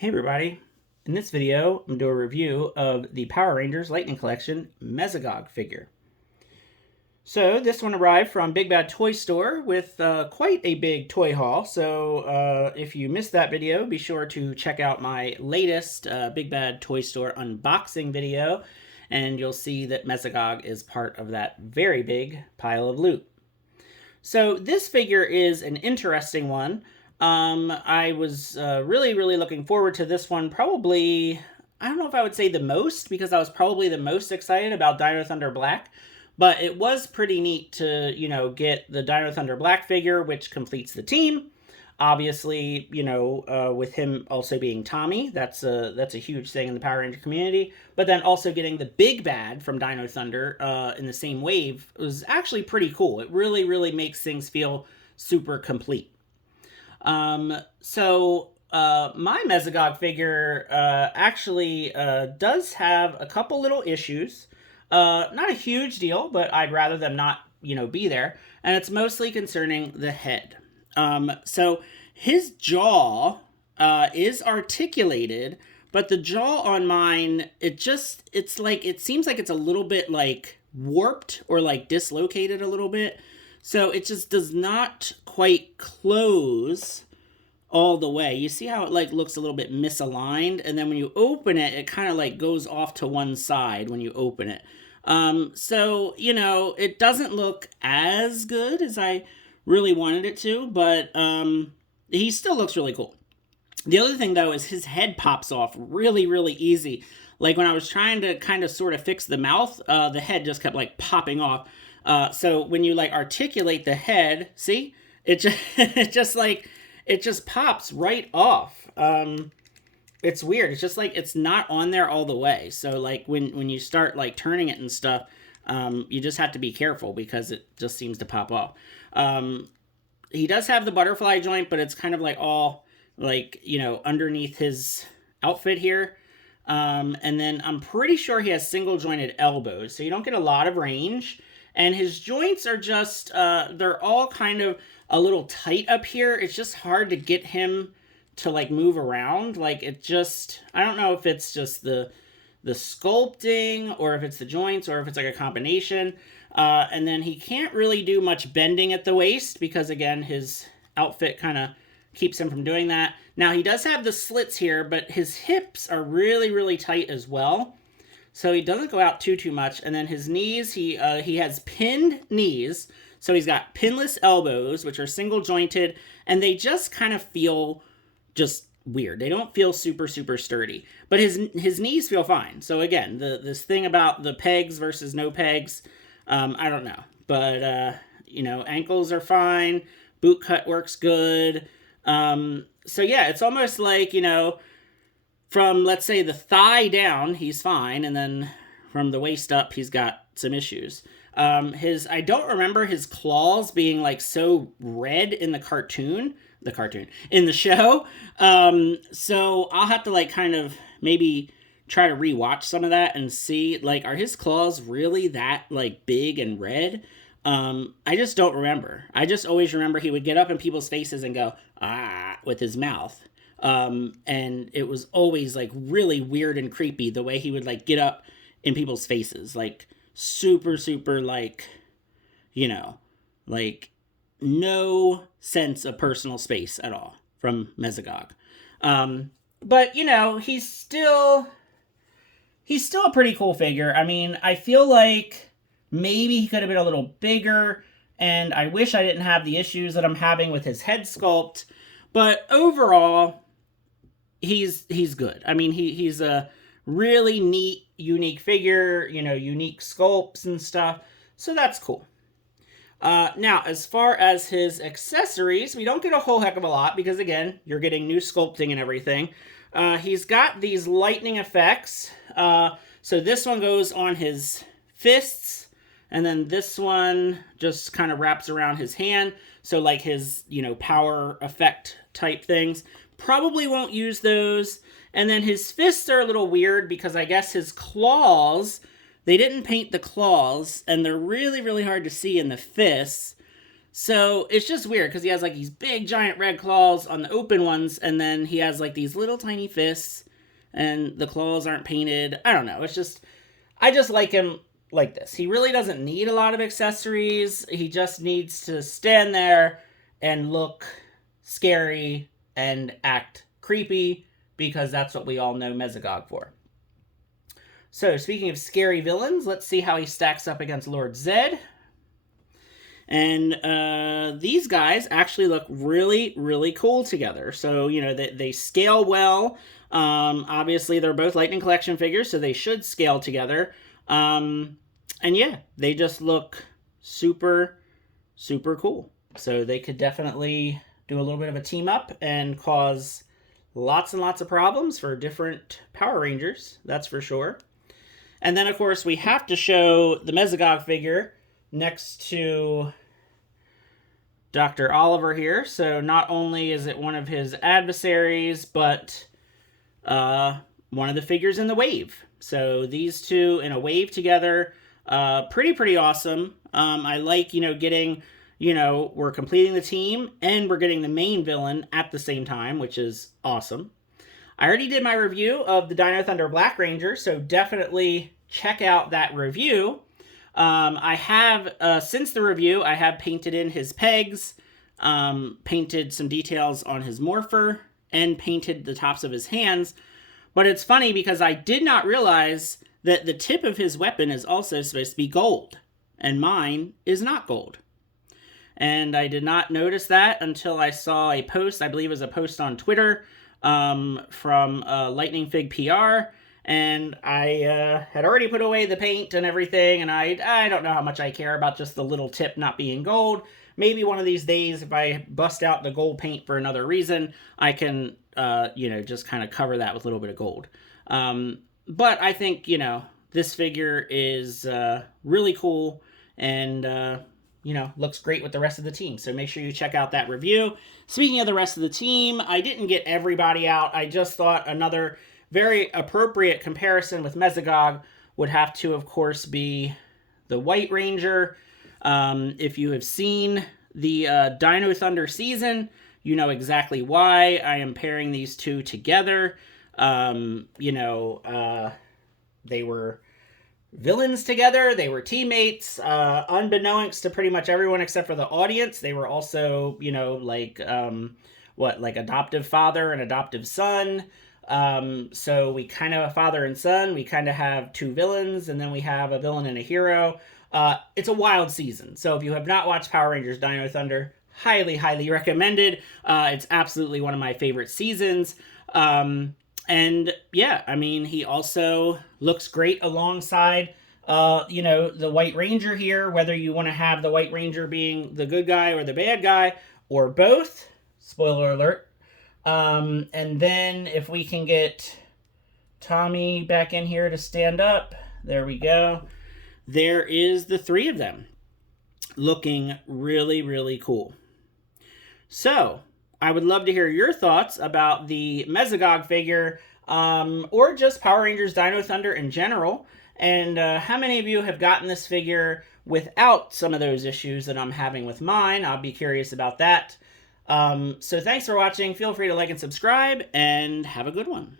Hey everybody, in this video I'm going to do a review of the Power Rangers Lightning Collection Mesogog figure. So this one arrived from Big Bad Toy Store with quite a big toy haul, so if you missed that video, be sure to check out my latest Big Bad Toy Store unboxing video, and you'll see that Mesogog is part of that very big pile of loot. So this figure is an interesting one. I was really looking forward to this one. Probably, I don't know if I would say the most, because I was probably the most excited about Dino Thunder Black. But it was pretty neat to, get the Dino Thunder Black figure, which completes the team. Obviously, with him also being Tommy, that's a huge thing in the Power Ranger community. But then also getting the big bad from Dino Thunder in the same wave was actually pretty cool. It really makes things feel super complete. My Mesogog figure actually does have a couple little issues. Not a huge deal, but I'd rather them not, be there. And it's mostly concerning the head. So his jaw is articulated, but the jaw on mine, it seems like it's a little bit like warped or like dislocated a little bit. So it just does not quite close all the way. You see how it like looks a little bit misaligned, and then when you open it, it kind of like goes off to one side when you open it. So it doesn't look as good as I really wanted it to, but he still looks really cool. The other thing though is his head pops off really easy. Like when I was trying to kind of sort of fix the mouth, the head just kept like popping off. So when you like articulate the head, see, it just it just pops right off. It's weird. It's just like it's not on there all the way. So like when you start like turning it and stuff, you just have to be careful because it just seems to pop off. He does have the butterfly joint, but it's kind of like all like underneath his outfit here. And then I'm pretty sure he has single jointed elbows, so you don't get a lot of range. And his joints are just, they're all kind of a little tight up here. It's just hard to get him to like move around. Like it just, I don't know if it's just the sculpting or if it's the joints or if it's like a combination. And then he can't really do much bending at the waist because again, his outfit kind of keeps him from doing that. Now he does have the slits here, but his hips are really tight as well. So he doesn't go out too much. And then his knees, he has pinned knees. So he's got pinless elbows, which are single jointed, and they just kind of feel just weird. They don't feel super sturdy. But his knees feel fine. So again, this thing about the pegs versus no pegs, I don't know. But ankles are fine. Boot cut works good. So yeah, it's almost like, from, let's say, the thigh down, he's fine, and then from the waist up, he's got some issues. I don't remember his claws being, like, so red in in the show. So I'll have to, like, kind of maybe try to rewatch some of that and see, like, are his claws really that, like, big and red? I just don't remember. I just always remember he would get up in people's faces and go, ah, with his mouth. And it was always like really weird and creepy the way he would like get up in people's faces, like super like, like no sense of personal space at all from Mesogog. But he's still a pretty cool figure. I mean, I feel like maybe he could have been a little bigger, and I wish I didn't have the issues that I'm having with his head sculpt. But overall, he's good. I mean, he's a really neat, unique figure, unique sculpts and stuff. So that's cool. Now, as far as his accessories, we don't get a whole heck of a lot because, again, you're getting new sculpting and everything. He's got these lightning effects. So this one goes on his fists, and then this one just kind of wraps around his hand. So like his, power effect type things. Probably won't use those. And then his fists are a little weird because I guess his claws, they didn't paint the claws, and they're really hard to see in the fists. So it's just weird because he has like these big giant red claws on the open ones, and then he has like these little tiny fists, and the claws aren't painted. I don't know. It's just, I just like him like this. He really doesn't need a lot of accessories. He just needs to stand there and look scary and act creepy, because that's what we all know Mesogog for. So, speaking of scary villains, let's see how he stacks up against Lord Zed. And these guys actually look really, really cool together. So, you know, they scale well. Obviously, they're both Lightning Collection figures, so they should scale together. And yeah, they just look super, super cool. So they could definitely do a little bit of a team up and cause lots and lots of problems for different Power Rangers, that's for sure. And then, of course, we have to show the Mesogog figure next to Dr. Oliver here. So not only is it one of his adversaries, but one of the figures in the wave. So these two in a wave together, pretty awesome. I like, getting, we're completing the team and we're getting the main villain at the same time, which is awesome. I already did my review of the Dino Thunder Black Ranger, so definitely check out that review. I have, since the review, I have painted in his pegs, painted some details on his morpher, and painted the tops of his hands. But it's funny because I did not realize that the tip of his weapon is also supposed to be gold, and mine is not gold. And I did not notice that until I saw a post, I believe it was a post on Twitter, from Lightning Fig PR, and I had already put away the paint and everything, and I don't know how much I care about just the little tip not being gold. Maybe one of these days, if I bust out the gold paint for another reason, I can, just kind of cover that with a little bit of gold. But I think, this figure is really cool, and looks great with the rest of the team. So make sure you check out that review. Speaking of the rest of the team, I didn't get everybody out. I just thought another very appropriate comparison with Mesogog would have to, of course, be the White Ranger. If you have seen the Dino Thunder season, you know exactly why I am pairing these two together. They were villains together. They were teammates, unbeknownst to pretty much everyone except for the audience. They were also, like adoptive father and adoptive son. So we kind of have a father and son. We kind of have two villains, and then we have a villain and a hero. It's a wild season. So if you have not watched Power Rangers Dino Thunder, highly, highly recommended. It's absolutely one of my favorite seasons. And yeah, I mean, he also looks great alongside, the White Ranger here, whether you want to have the White Ranger being the good guy or the bad guy, or both. Spoiler alert. And then if we can get Tommy back in here to stand up, there we go. There is the three of them looking really, really cool. So I would love to hear your thoughts about the Mesogog figure, or just Power Rangers Dino Thunder in general. And how many of you have gotten this figure without some of those issues that I'm having with mine? I'll be curious about that. So thanks for watching. Feel free to like and subscribe, and have a good one.